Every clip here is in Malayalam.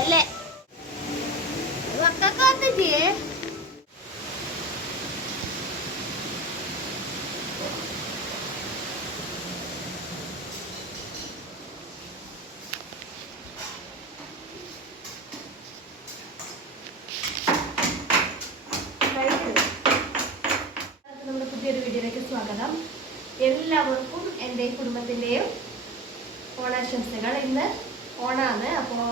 എല്ലേ മക്കൾക്ക് വീഡിയോയിലേക്ക് സ്വാഗതം. എല്ലാവർക്കും എന്റെ കുടുംബത്തിന്റെയും ഓണാശംസകൾ. ഇന്ന് ഓണാണ് അപ്പോൾ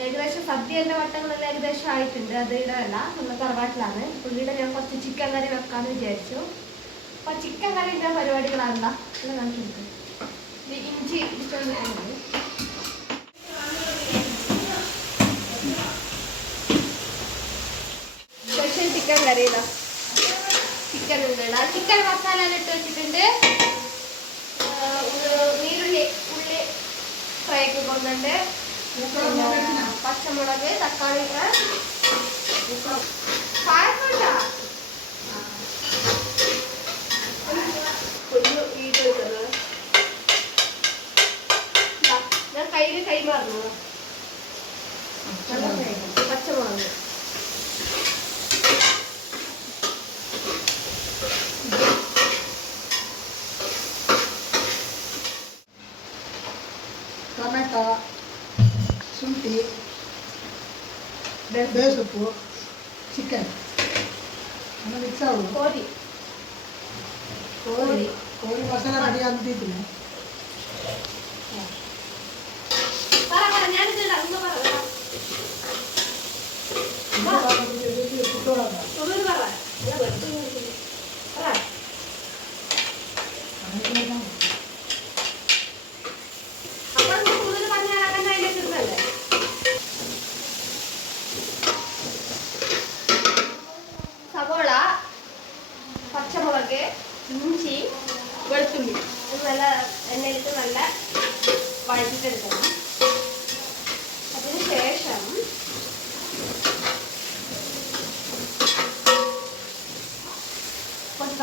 ഏകദേശം സദ്യന്റെ വട്ടങ്ങളെല്ലാം ഏകദേശം ആയിട്ടുണ്ട്. അത് ഇടമല്ല നമ്മൾ തറവാട്ടിലാണ്. പുള്ളിയുടെ ഞാൻ കുറച്ച് ചിക്കൻ കറി വെക്കാമെന്ന് വിചാരിച്ചു. അപ്പോൾ ചിക്കൻ കറിന്റെ പരിപാടികളാണല്ല. കാണിച്ചു ഇത് ഇഞ്ചി സ്പെഷ്യൽ ചിക്കൻ കറി ചിക്കൻ ഉണ്ട് ചിക്കൻ മസാല എല്ലാം ഇട്ട് വെച്ചിട്ടുണ്ട്. നീരുള്ളി ഉള്ളി ഫ്രൈ ഒക്കെ കൊണ്ടുണ്ട് பச்சை மிளகு தக்காளி ಬೇಸೊಪ್ಪು ಚಿಕನ್ ಎಲ್ಲ ಮಿಕ್ಸ್ ಆಗೋದು ಕೋರಿ ಕೋಳಿ ಕೋಳಿ ಮಸಾಲ ರೆಡಿ ಅಂತಿದ್ದೀನಿ പറ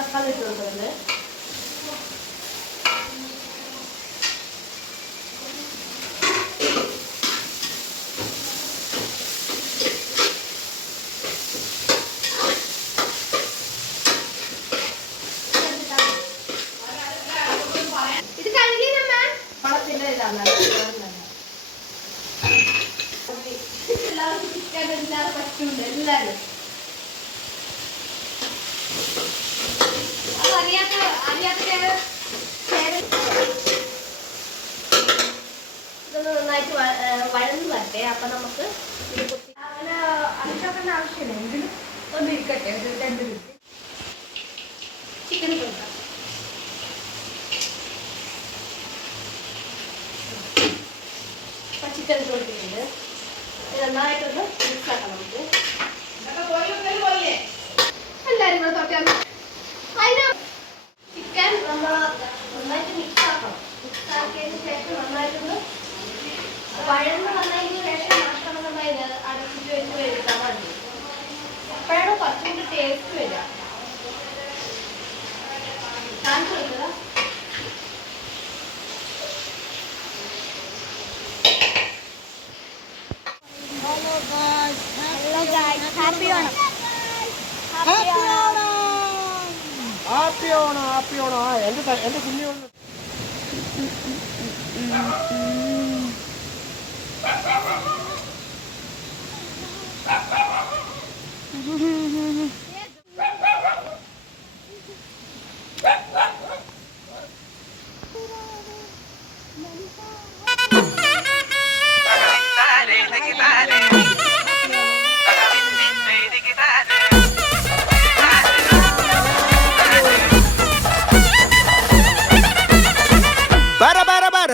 തക്കാളി ഇട്ട് ഇതാണ് എല്ലാവർക്കും എല്ലാവരും പറ്റുണ്ട് എല്ലാവരും. അറിയാത്ത അറിയാത്ത പേര് ഇതൊന്ന് നന്നായിട്ട് വഴന്ന് വരട്ടെ. അപ്പൊ നമുക്ക് അങ്ങനെ അടിച്ചോക്കേണ്ട ആവശ്യമില്ല. എങ്കിലും ഒന്ന് ഇരിക്കട്ടെ. ഒരു രണ്ട് മിനിറ്റ്. ചിക്കൻ കൊടുക്കാം. ചിക്കൻ കൊടുത്തിട്ടുണ്ട്. നന്നായിട്ടൊന്ന് മിക്സ് ആക്കാം നമുക്ക്. എല്ലാവരും കൂടെ തൊട്ടാൽ അതിന് നമ്മൾ നന്നായിട്ട് മിക്സ് ആക്കണം. മിക്സ് ആക്കിയതിന് ശേഷം നന്നായിട്ടൊന്ന് വഴന്ന് വന്നതിന് ശേഷം മാത്രം നമ്മൾ ഇത് അടച്ചിട്ട് വെച്ച് വരുത്താൻ മതി. അപ്പോഴാണ് കുറച്ചും കൂടി ടേസ്റ്റ് വരിക. കാണിച്ചു കൊടുക്കുക hello guys happy Onam happy Onam happy Onam happy Onam ആ എന്റെ ത- എന്റെ കുഞ്ഞു ഓണം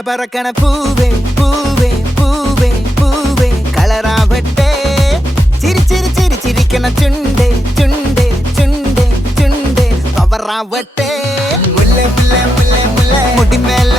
பரபரக்கன பூவே பூவே பூவே பூவே கலராவட்டே சிரி சிரி சிரி சிரிக்கன சுண்டே சுண்டே சுண்டே சுண்டே. பவராவட்டே முல்லை முல்லை முல்லை முல்லை. முடி மேல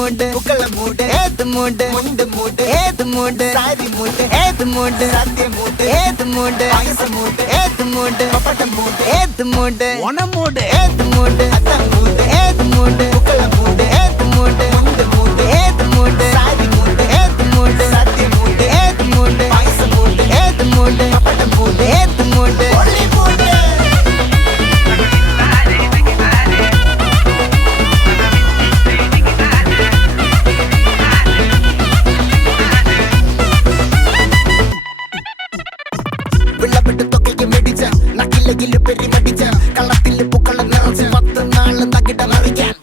മൂട് പൂക്കള മൂട് ഏത് മൂട്? മുണ്ട് മൂട് ഏത് മൂട്? സാരി മൂട് ഏത് മൂട്? സദ്യ മൂട് ഏത് മൂട്? അയസ മൂട് ഏത് മൂട്? പപ്പടം മൂട് ഏത് മൂട്? ഓണം മൂട്. ഏത് മൂട്? അത്ത മൂട് ഏത് മൂട്? പൂക്കള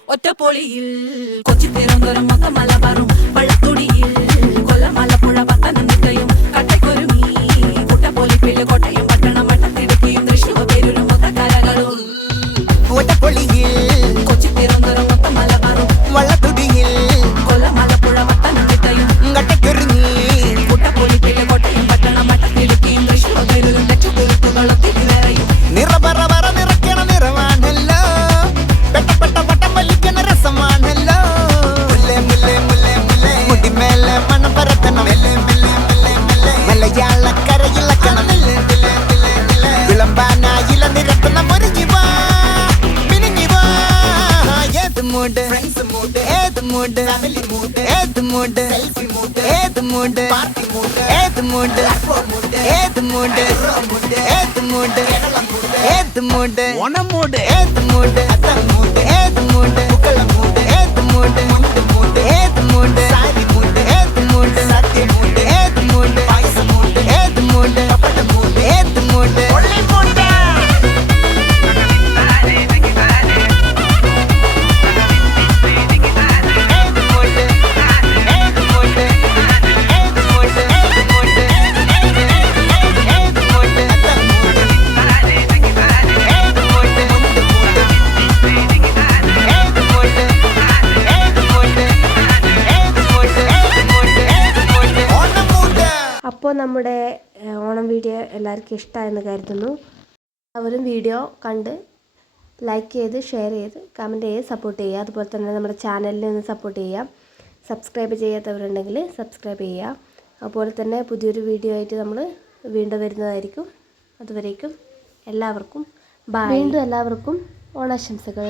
ഒറ്റപ്പൊളിയിൽ കൊച്ചി തിരുവനന്തപുരം മൊത്തം മലബാറും மூடு. ஃபேமிலி மூடு. ஏது மூடு. செல்ஃபி மூடு ஏது மூடு. ஏது மூடு. ஏது மூடு. ஏது மூடு. ஏது மூடு. ஏது மூடு. നമ്മുടെ ഓണം വീഡിയോ എല്ലാവർക്കും ഇഷ്ടമായെന്ന് കരുതുന്നു. അവരും വീഡിയോ കണ്ട് ലൈക്ക് ചെയ്ത് ഷെയർ ചെയ്ത് കമന്റ് ചെയ്ത് സപ്പോർട്ട് ചെയ്യുക. അതുപോലെ തന്നെ നമ്മുടെ ചാനലിൽ നിന്ന് സപ്പോർട്ട് ചെയ്യാം സബ്സ്ക്രൈബ് ചെയ്യാത്തവരുണ്ടെങ്കിൽ സബ്സ്ക്രൈബ് ചെയ്യുക. അതുപോലെ തന്നെ പുതിയൊരു വീഡിയോ ആയിട്ട് നമ്മൾ വീണ്ടും വരുന്നതായിരിക്കും. അതുവരേക്കും എല്ലാവർക്കും ബൈ വീണ്ടും എല്ലാവർക്കും ഓണാശംസകൾ.